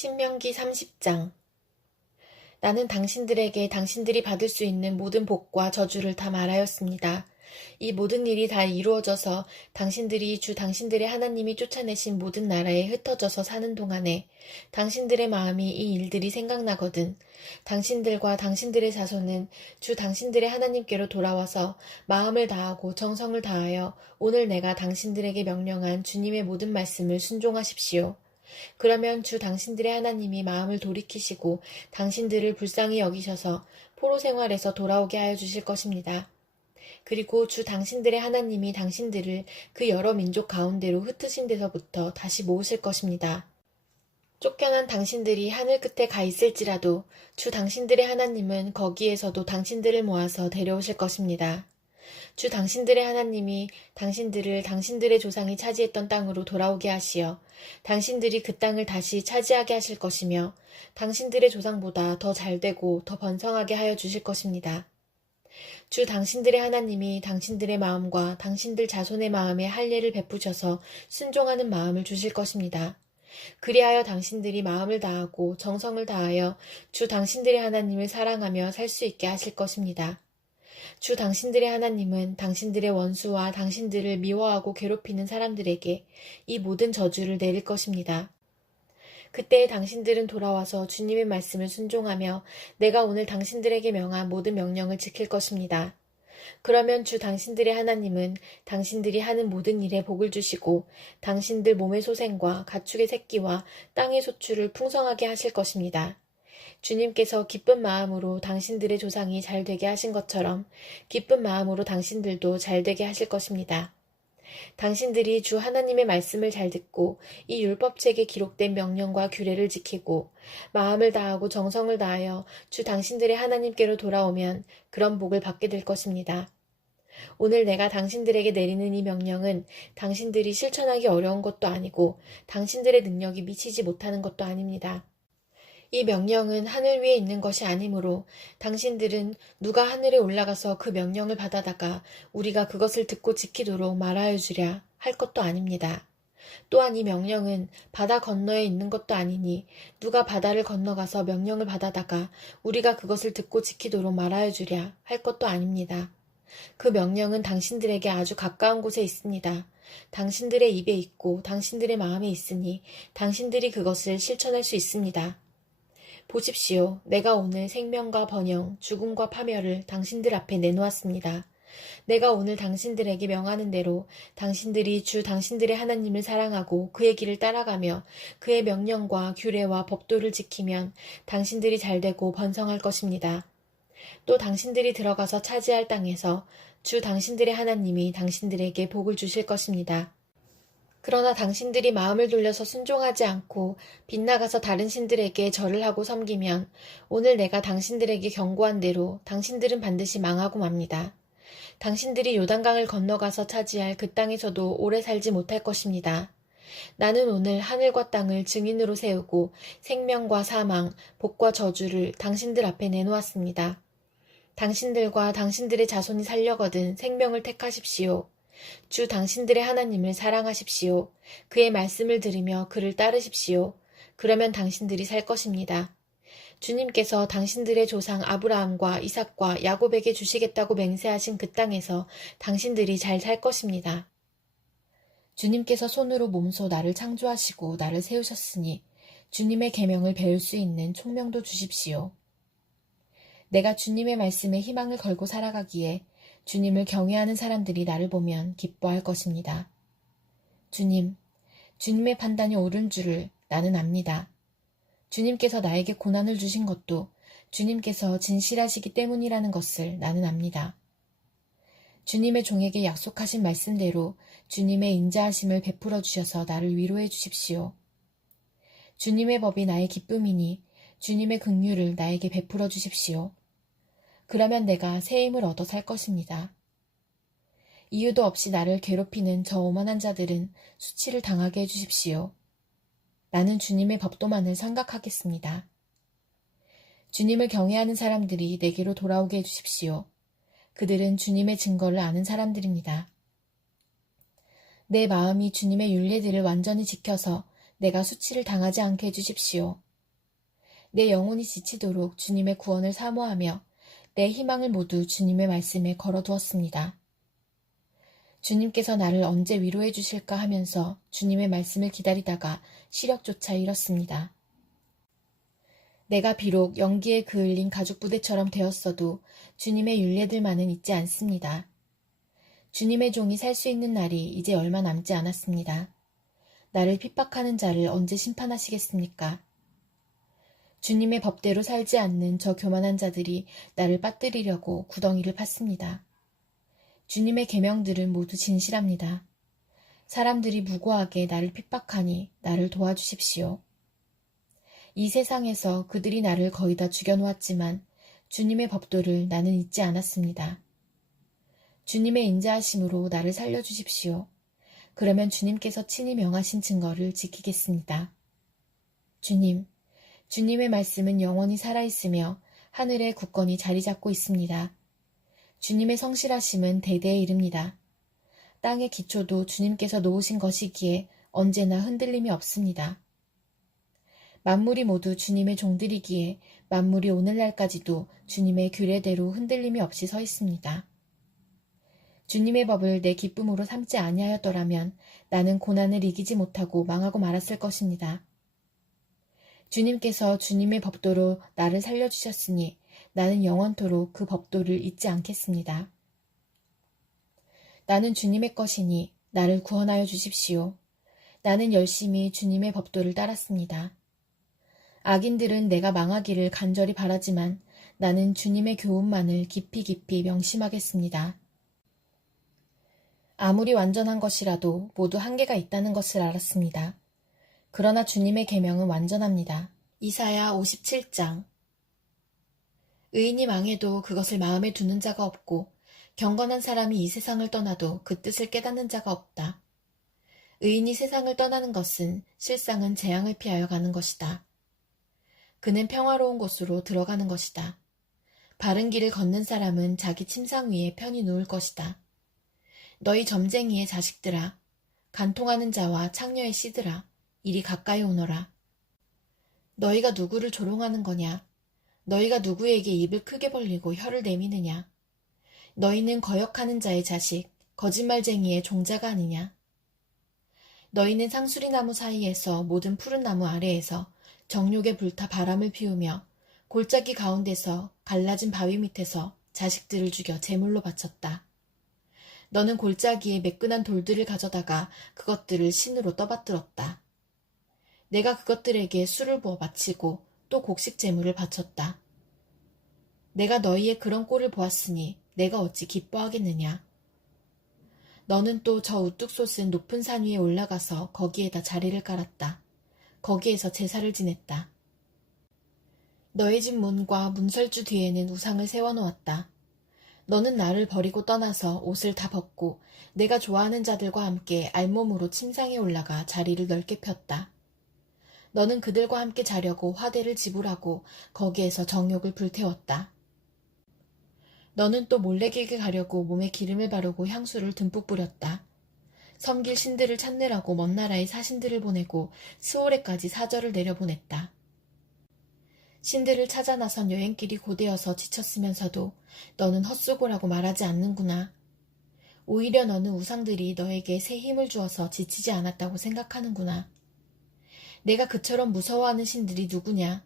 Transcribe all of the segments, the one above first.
신명기 30장. 나는 당신들에게 당신들이 받을 수 있는 모든 복과 저주를 다 말하였습니다. 이 모든 일이 다 이루어져서 당신들이 주 당신들의 하나님이 쫓아내신 모든 나라에 흩어져서 사는 동안에 당신들의 마음이 이 일들이 생각나거든 당신들과 당신들의 자손은 주 당신들의 하나님께로 돌아와서 마음을 다하고 정성을 다하여 오늘 내가 당신들에게 명령한 주님의 모든 말씀을 순종하십시오. 그러면 주 당신들의 하나님이 마음을 돌이키시고 당신들을 불쌍히 여기셔서 포로 생활에서 돌아오게 하여 주실 것입니다. 그리고 주 당신들의 하나님이 당신들을 그 여러 민족 가운데로 흩으신 데서부터 다시 모으실 것입니다. 쫓겨난 당신들이 하늘 끝에 가 있을지라도 주 당신들의 하나님은 거기에서도 당신들을 모아서 데려오실 것입니다. 주 당신들의 하나님이 당신들을 당신들의 조상이 차지했던 땅으로 돌아오게 하시어 당신들이 그 땅을 다시 차지하게 하실 것이며 당신들의 조상보다 더 잘되고 더 번성하게 하여 주실 것입니다. 주 당신들의 하나님이 당신들의 마음과 당신들 자손의 마음에 할례를 베푸셔서 순종하는 마음을 주실 것입니다. 그리하여 당신들이 마음을 다하고 정성을 다하여 주 당신들의 하나님을 사랑하며 살 수 있게 하실 것입니다. 주 당신들의 하나님은 당신들의 원수와 당신들을 미워하고 괴롭히는 사람들에게 이 모든 저주를 내릴 것입니다. 그때 당신들은 돌아와서 주님의 말씀을 순종하며 내가 오늘 당신들에게 명한 모든 명령을 지킬 것입니다. 그러면 주 당신들의 하나님은 당신들이 하는 모든 일에 복을 주시고 당신들 몸의 소생과 가축의 새끼와 땅의 소출을 풍성하게 하실 것입니다. 주님께서 기쁜 마음으로 당신들의 조상이 잘 되게 하신 것처럼 기쁜 마음으로 당신들도 잘 되게 하실 것입니다. 당신들이 주 하나님의 말씀을 잘 듣고 이 율법책에 기록된 명령과 규례를 지키고 마음을 다하고 정성을 다하여 주 당신들의 하나님께로 돌아오면 그런 복을 받게 될 것입니다. 오늘 내가 당신들에게 내리는 이 명령은 당신들이 실천하기 어려운 것도 아니고 당신들의 능력이 미치지 못하는 것도 아닙니다. 이 명령은 하늘 위에 있는 것이 아니므로 당신들은 누가 하늘에 올라가서 그 명령을 받아다가 우리가 그것을 듣고 지키도록 말하여 주랴 할 것도 아닙니다. 또한 이 명령은 바다 건너에 있는 것도 아니니 누가 바다를 건너가서 명령을 받아다가 우리가 그것을 듣고 지키도록 말하여 주랴 할 것도 아닙니다. 그 명령은 당신들에게 아주 가까운 곳에 있습니다. 당신들의 입에 있고 당신들의 마음에 있으니 당신들이 그것을 실천할 수 있습니다. 보십시오. 내가 오늘 생명과 번영, 죽음과 파멸을 당신들 앞에 내놓았습니다. 내가 오늘 당신들에게 명하는 대로 당신들이 주 당신들의 하나님을 사랑하고 그의 길을 따라가며 그의 명령과 규례와 법도를 지키면 당신들이 잘되고 번성할 것입니다. 또 당신들이 들어가서 차지할 땅에서 주 당신들의 하나님이 당신들에게 복을 주실 것입니다. 그러나 당신들이 마음을 돌려서 순종하지 않고 빗나가서 다른 신들에게 절을 하고 섬기면 오늘 내가 당신들에게 경고한 대로 당신들은 반드시 망하고 맙니다. 당신들이 요단강을 건너가서 차지할 그 땅에서도 오래 살지 못할 것입니다. 나는 오늘 하늘과 땅을 증인으로 세우고 생명과 사망, 복과 저주를 당신들 앞에 내놓았습니다. 당신들과 당신들의 자손이 살려거든 생명을 택하십시오. 주 당신들의 하나님을 사랑하십시오. 그의 말씀을 들으며 그를 따르십시오. 그러면 당신들이 살 것입니다. 주님께서 당신들의 조상 아브라함과 이삭과 야곱에게 주시겠다고 맹세하신 그 땅에서 당신들이 잘 살 것입니다. 주님께서 손으로 몸소 나를 창조하시고 나를 세우셨으니 주님의 계명을 배울 수 있는 총명도 주십시오. 내가 주님의 말씀에 희망을 걸고 살아가기에 주님을 경외하는 사람들이 나를 보면 기뻐할 것입니다. 주님의 판단이 옳은 줄을 나는 압니다. 주님께서 나에게 고난을 주신 것도 주님께서 진실하시기 때문이라는 것을 나는 압니다. 주님의 종에게 약속하신 말씀대로 주님의 인자하심을 베풀어 주셔서 나를 위로해 주십시오. 주님의 법이 나의 기쁨이니 주님의 긍휼을 나에게 베풀어 주십시오. 그러면 내가 새 힘을 얻어 살 것입니다. 이유도 없이 나를 괴롭히는 저 오만한 자들은 수치를 당하게 해주십시오. 나는 주님의 법도만을 생각하겠습니다. 주님을 경외하는 사람들이 내게로 돌아오게 해주십시오. 그들은 주님의 증거를 아는 사람들입니다. 내 마음이 주님의 율례들을 완전히 지켜서 내가 수치를 당하지 않게 해주십시오. 내 영혼이 지치도록 주님의 구원을 사모하며 내 희망을 모두 주님의 말씀에 걸어두었습니다. 주님께서 나를 언제 위로해 주실까 하면서 주님의 말씀을 기다리다가 시력조차 잃었습니다. 내가 비록 연기에 그을린 가죽부대처럼 되었어도 주님의 율례들만은 잊지 않습니다. 주님의 종이 살 수 있는 날이 이제 얼마 남지 않았습니다. 나를 핍박하는 자를 언제 심판하시겠습니까? 주님의 법대로 살지 않는 저 교만한 자들이 나를 빠뜨리려고 구덩이를 팠습니다. 주님의 계명들은 모두 진실합니다. 사람들이 무고하게 나를 핍박하니 나를 도와주십시오. 이 세상에서 그들이 나를 거의 다 죽여놓았지만 주님의 법도를 나는 잊지 않았습니다. 주님의 인자하심으로 나를 살려주십시오. 그러면 주님께서 친히 명하신 증거를 지키겠습니다. 주님, 주님의 말씀은 영원히 살아있으며 하늘에 굳건히 자리 잡고 있습니다. 주님의 성실하심은 대대에 이릅니다. 땅의 기초도 주님께서 놓으신 것이기에 언제나 흔들림이 없습니다. 만물이 모두 주님의 종들이기에 만물이 오늘날까지도 주님의 규례대로 흔들림이 없이 서 있습니다. 주님의 법을 내 기쁨으로 삼지 아니하였더라면 나는 고난을 이기지 못하고 망하고 말았을 것입니다. 주님께서 주님의 법도로 나를 살려주셨으니 나는 영원토록 그 법도를 잊지 않겠습니다. 나는 주님의 것이니 나를 구원하여 주십시오. 나는 열심히 주님의 법도를 따랐습니다. 악인들은 내가 망하기를 간절히 바라지만 나는 주님의 교훈만을 깊이 깊이 명심하겠습니다. 아무리 완전한 것이라도 모두 한계가 있다는 것을 알았습니다. 그러나 주님의 계명은 완전합니다. 이사야 57장. 의인이 망해도 그것을 마음에 두는 자가 없고 경건한 사람이 이 세상을 떠나도 그 뜻을 깨닫는 자가 없다. 의인이 세상을 떠나는 것은 실상은 재앙을 피하여 가는 것이다. 그는 평화로운 곳으로 들어가는 것이다. 바른 길을 걷는 사람은 자기 침상 위에 편히 누울 것이다. 너희 점쟁이의 자식들아, 간통하는 자와 창녀의 씨들아, 이리 가까이 오너라. 너희가 누구를 조롱하는 거냐? 너희가 누구에게 입을 크게 벌리고 혀를 내미느냐? 너희는 거역하는 자의 자식, 거짓말쟁이의 종자가 아니냐? 너희는 상수리나무 사이에서 모든 푸른 나무 아래에서 정욕에 불타 바람을 피우며 골짜기 가운데서 갈라진 바위 밑에서 자식들을 죽여 제물로 바쳤다. 너는 골짜기에 매끈한 돌들을 가져다가 그것들을 신으로 떠받들었다. 내가 그것들에게 술을 부어 바치고 또 곡식 제물을 바쳤다. 내가 너희의 그런 꼴을 보았으니 내가 어찌 기뻐하겠느냐. 너는 또 저 우뚝 솟은 높은 산 위에 올라가서 거기에다 자리를 깔았다. 거기에서 제사를 지냈다. 너의 집 문과 문설주 뒤에는 우상을 세워놓았다. 너는 나를 버리고 떠나서 옷을 다 벗고 내가 좋아하는 자들과 함께 알몸으로 침상에 올라가 자리를 넓게 폈다. 너는 그들과 함께 자려고 화대를 지불하고 거기에서 정욕을 불태웠다. 너는 또 몰래 길게 가려고 몸에 기름을 바르고 향수를 듬뿍 뿌렸다. 섬길 신들을 찾느라고 먼 나라에 사신들을 보내고 스오레까지 사절을 내려보냈다. 신들을 찾아 나선 여행길이 고되어서 지쳤으면서도 너는 헛수고라고 말하지 않는구나. 오히려 너는 우상들이 너에게 새 힘을 주어서 지치지 않았다고 생각하는구나. 내가 그처럼 무서워하는 신들이 누구냐?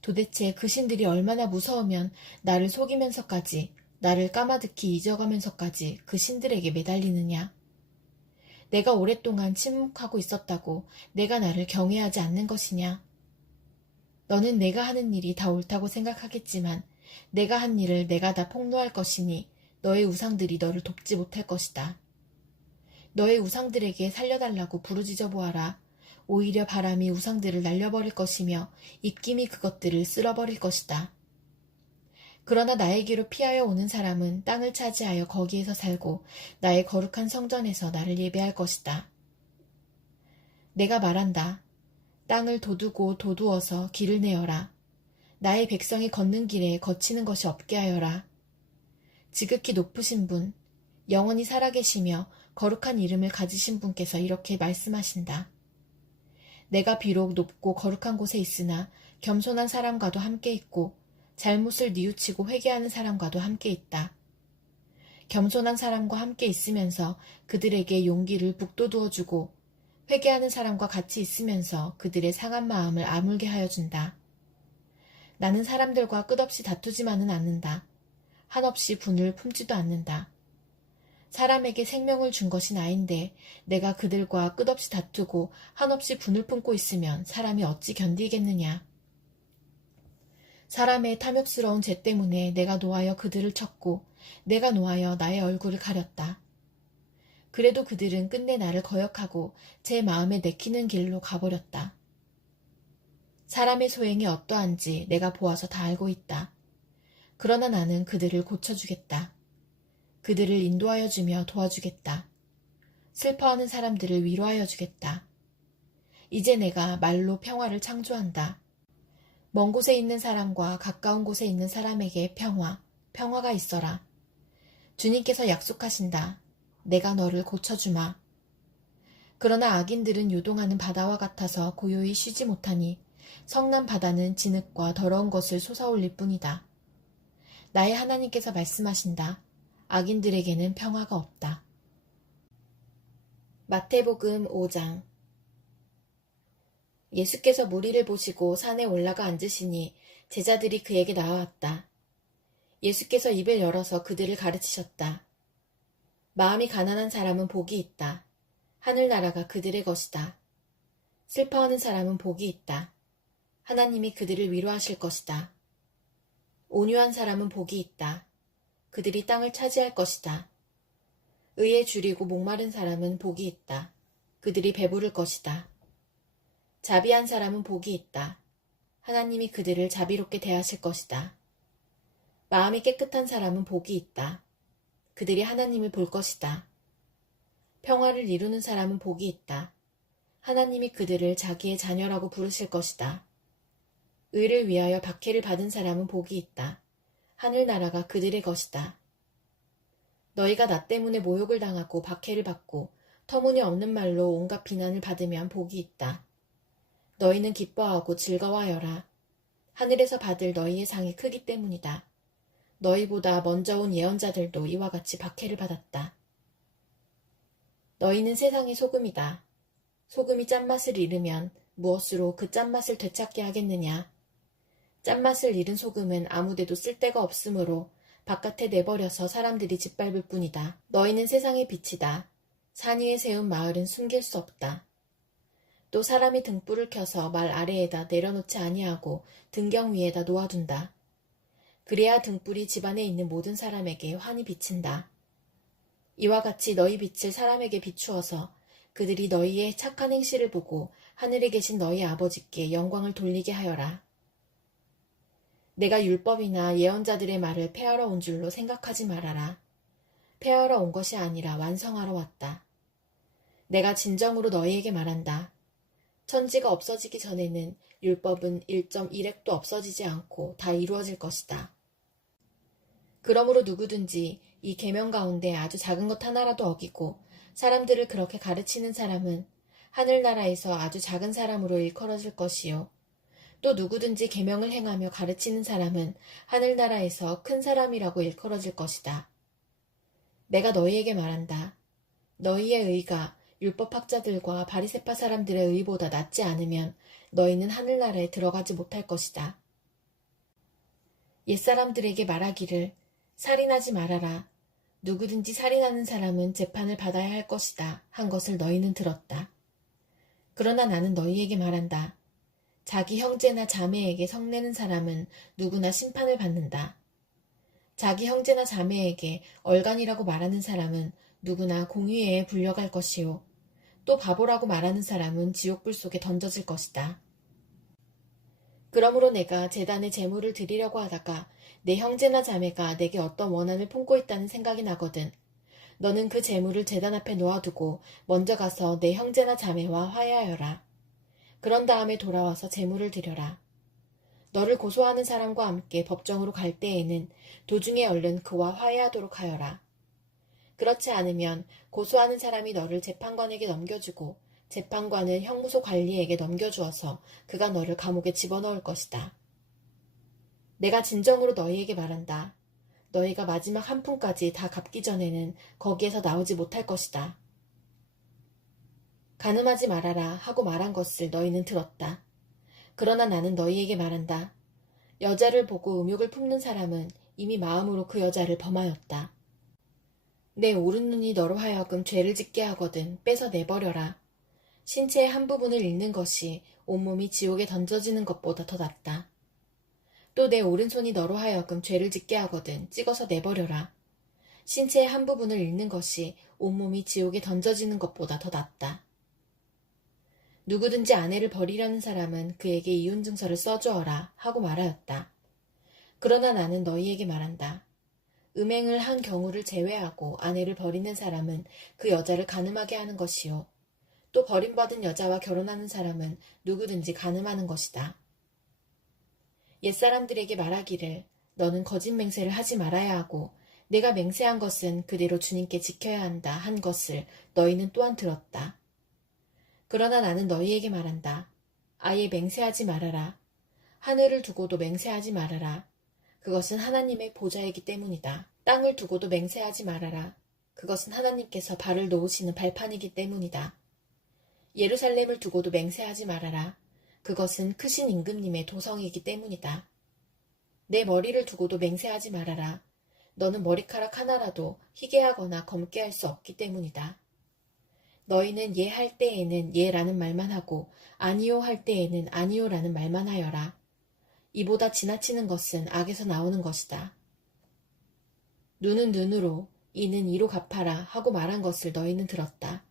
도대체 그 신들이 얼마나 무서우면 나를 속이면서까지, 나를 까마득히 잊어가면서까지 그 신들에게 매달리느냐? 내가 오랫동안 침묵하고 있었다고 내가 나를 경외하지 않는 것이냐? 너는 내가 하는 일이 다 옳다고 생각하겠지만 내가 한 일을 내가 다 폭로할 것이니 너의 우상들이 너를 돕지 못할 것이다. 너의 우상들에게 살려달라고 부르짖어 보아라. 오히려 바람이 우상들을 날려버릴 것이며 입김이 그것들을 쓸어버릴 것이다. 그러나 나에게로 피하여 오는 사람은 땅을 차지하여 거기에서 살고 나의 거룩한 성전에서 나를 예배할 것이다. 내가 말한다. 땅을 도두고 도두어서 길을 내어라. 나의 백성이 걷는 길에 거치는 것이 없게 하여라. 지극히 높으신 분, 영원히 살아계시며 거룩한 이름을 가지신 분께서 이렇게 말씀하신다. 내가 비록 높고 거룩한 곳에 있으나 겸손한 사람과도 함께 있고 잘못을 뉘우치고 회개하는 사람과도 함께 있다. 겸손한 사람과 함께 있으면서 그들에게 용기를 북돋우어주고 회개하는 사람과 같이 있으면서 그들의 상한 마음을 아물게 하여 준다. 나는 사람들과 끝없이 다투지만은 않는다. 한없이 분을 품지도 않는다. 사람에게 생명을 준 것이 나인데 내가 그들과 끝없이 다투고 한없이 분을 품고 있으면 사람이 어찌 견디겠느냐. 사람의 탐욕스러운 죄 때문에 내가 노하여 그들을 쳤고 내가 노하여 나의 얼굴을 가렸다. 그래도 그들은 끝내 나를 거역하고 제 마음에 내키는 길로 가버렸다. 사람의 소행이 어떠한지 내가 보아서 다 알고 있다. 그러나 나는 그들을 고쳐주겠다. 그들을 인도하여 주며 도와주겠다. 슬퍼하는 사람들을 위로하여 주겠다. 이제 내가 말로 평화를 창조한다. 먼 곳에 있는 사람과 가까운 곳에 있는 사람에게 평화가 있어라. 주님께서 약속하신다. 내가 너를 고쳐주마. 그러나 악인들은 요동하는 바다와 같아서 고요히 쉬지 못하니 성난 바다는 진흙과 더러운 것을 솟아올릴 뿐이다. 나의 하나님께서 말씀하신다. 악인들에게는 평화가 없다. 마태복음 5장. 예수께서 무리를 보시고 산에 올라가 앉으시니 제자들이 그에게 나와왔다. 예수께서 입을 열어서 그들을 가르치셨다. 마음이 가난한 사람은 복이 있다. 하늘나라가 그들의 것이다. 슬퍼하는 사람은 복이 있다. 하나님이 그들을 위로하실 것이다. 온유한 사람은 복이 있다. 그들이 땅을 차지할 것이다. 의에 줄이고 목마른 사람은 복이 있다. 그들이 배부를 것이다. 자비한 사람은 복이 있다. 하나님이 그들을 자비롭게 대하실 것이다. 마음이 깨끗한 사람은 복이 있다. 그들이 하나님을 볼 것이다. 평화를 이루는 사람은 복이 있다. 하나님이 그들을 자기의 자녀라고 부르실 것이다. 의를 위하여 박해를 받은 사람은 복이 있다. 하늘나라가 그들의 것이다. 너희가 나 때문에 모욕을 당하고 박해를 받고 터무니없는 말로 온갖 비난을 받으면 복이 있다. 너희는 기뻐하고 즐거워하여라. 하늘에서 받을 너희의 상이 크기 때문이다. 너희보다 먼저 온 예언자들도 이와 같이 박해를 받았다. 너희는 세상의 소금이다. 소금이 짠맛을 잃으면 무엇으로 그 짠맛을 되찾게 하겠느냐. 짠맛을 잃은 소금은 아무데도 쓸데가 없으므로 바깥에 내버려서 사람들이 짓밟을 뿐이다. 너희는 세상의 빛이다. 산 위에 세운 마을은 숨길 수 없다. 또 사람이 등불을 켜서 말 아래에다 내려놓지 아니하고 등경 위에다 놓아둔다. 그래야 등불이 집안에 있는 모든 사람에게 환히 비친다. 이와 같이 너희 빛을 사람에게 비추어서 그들이 너희의 착한 행실을 보고 하늘에 계신 너희 아버지께 영광을 돌리게 하여라. 내가 율법이나 예언자들의 말을 폐하러 온 줄로 생각하지 말아라. 폐하러 온 것이 아니라 완성하러 왔다. 내가 진정으로 너희에게 말한다. 천지가 없어지기 전에는 율법은 1.1획도 없어지지 않고 다 이루어질 것이다. 그러므로 누구든지 이 계명 가운데 아주 작은 것 하나라도 어기고 사람들을 그렇게 가르치는 사람은 하늘나라에서 아주 작은 사람으로 일컬어질 것이요. 또 누구든지 계명을 행하며 가르치는 사람은 하늘나라에서 큰 사람이라고 일컬어질 것이다. 내가 너희에게 말한다. 너희의 의가 율법학자들과 바리새파 사람들의 의보다 낫지 않으면 너희는 하늘나라에 들어가지 못할 것이다. 옛사람들에게 말하기를 살인하지 말아라. 누구든지 살인하는 사람은 재판을 받아야 할 것이다. 한 것을 너희는 들었다. 그러나 나는 너희에게 말한다. 자기 형제나 자매에게 성내는 사람은 누구나 심판을 받는다. 자기 형제나 자매에게 얼간이라고 말하는 사람은 누구나 공의회에 불려갈 것이요. 또 바보라고 말하는 사람은 지옥불 속에 던져질 것이다. 그러므로 내가 제단에 제물을 드리려고 하다가 내 형제나 자매가 내게 어떤 원한을 품고 있다는 생각이 나거든. 너는 그 제물을 제단 앞에 놓아두고 먼저 가서 내 형제나 자매와 화해하여라. 그런 다음에 돌아와서 제물을 드려라. 너를 고소하는 사람과 함께 법정으로 갈 때에는 도중에 얼른 그와 화해하도록 하여라. 그렇지 않으면 고소하는 사람이 너를 재판관에게 넘겨주고 재판관은 형무소 관리에게 넘겨주어서 그가 너를 감옥에 집어넣을 것이다. 내가 진정으로 너희에게 말한다. 너희가 마지막 한 푼까지 다 갚기 전에는 거기에서 나오지 못할 것이다. 간음하지 말아라 하고 말한 것을 너희는 들었다. 그러나 나는 너희에게 말한다. 여자를 보고 음욕을 품는 사람은 이미 마음으로 그 여자를 범하였다. 내 오른눈이 너로 하여금 죄를 짓게 하거든 빼서 내버려라. 신체의 한 부분을 잃는 것이 온몸이 지옥에 던져지는 것보다 더 낫다. 또 내 오른손이 너로 하여금 죄를 짓게 하거든 찍어서 내버려라. 신체의 한 부분을 잃는 것이 온몸이 지옥에 던져지는 것보다 더 낫다. 누구든지 아내를 버리려는 사람은 그에게 이혼증서를 써주어라 하고 말하였다. 그러나 나는 너희에게 말한다. 음행을 한 경우를 제외하고 아내를 버리는 사람은 그 여자를 간음하게 하는 것이요. 또 버림받은 여자와 결혼하는 사람은 누구든지 간음하는 것이다. 옛사람들에게 말하기를 너는 거짓 맹세를 하지 말아야 하고 내가 맹세한 것은 그대로 주님께 지켜야 한다 한 것을 너희는 또한 들었다. 그러나 나는 너희에게 말한다. 아예 맹세하지 말아라. 하늘을 두고도 맹세하지 말아라. 그것은 하나님의 보좌이기 때문이다. 땅을 두고도 맹세하지 말아라. 그것은 하나님께서 발을 놓으시는 발판이기 때문이다. 예루살렘을 두고도 맹세하지 말아라. 그것은 크신 임금님의 도성이기 때문이다. 내 머리를 두고도 맹세하지 말아라. 너는 머리카락 하나라도 희게 하거나 검게 할 수 없기 때문이다. 너희는 예 할 때에는 예라는 말만 하고 아니요 할 때에는 아니요라는 말만 하여라. 이보다 지나치는 것은 악에서 나오는 것이다. 눈은 눈으로 이는 이로 갚아라 하고 말한 것을 너희는 들었다.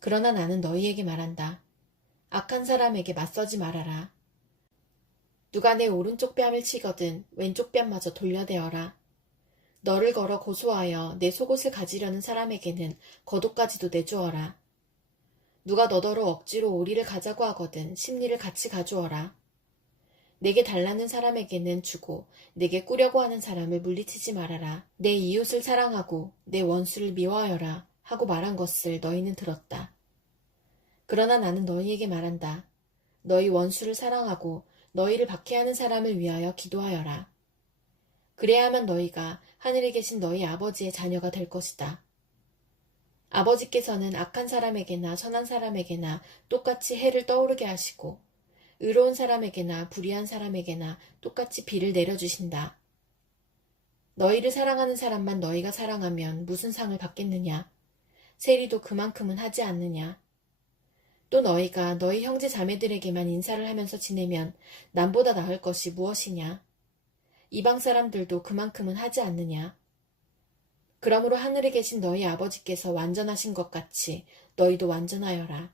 그러나 나는 너희에게 말한다. 악한 사람에게 맞서지 말아라. 누가 내 오른쪽 뺨을 치거든 왼쪽 뺨마저 돌려대어라. 너를 걸어 고소하여 내 속옷을 가지려는 사람에게는 겉옷까지도 내주어라. 누가 너더러 억지로 오리를 가자고 하거든 심리를 같이 가주어라. 내게 달라는 사람에게는 주고 내게 꾸려고 하는 사람을 물리치지 말아라. 내 이웃을 사랑하고 내 원수를 미워하여라 하고 말한 것을 너희는 들었다. 그러나 나는 너희에게 말한다. 너희 원수를 사랑하고 너희를 박해하는 사람을 위하여 기도하여라. 그래야만 너희가 하늘에 계신 너희 아버지의 자녀가 될 것이다. 아버지께서는 악한 사람에게나 선한 사람에게나 똑같이 해를 떠오르게 하시고 의로운 사람에게나 불의한 사람에게나 똑같이 비를 내려주신다. 너희를 사랑하는 사람만 너희가 사랑하면 무슨 상을 받겠느냐? 세리도 그만큼은 하지 않느냐? 또 너희가 너희 형제 자매들에게만 인사를 하면서 지내면 남보다 나을 것이 무엇이냐? 이방 사람들도 그만큼은 하지 않느냐? 그러므로 하늘에 계신 너희 아버지께서 완전하신 것 같이 너희도 완전하여라.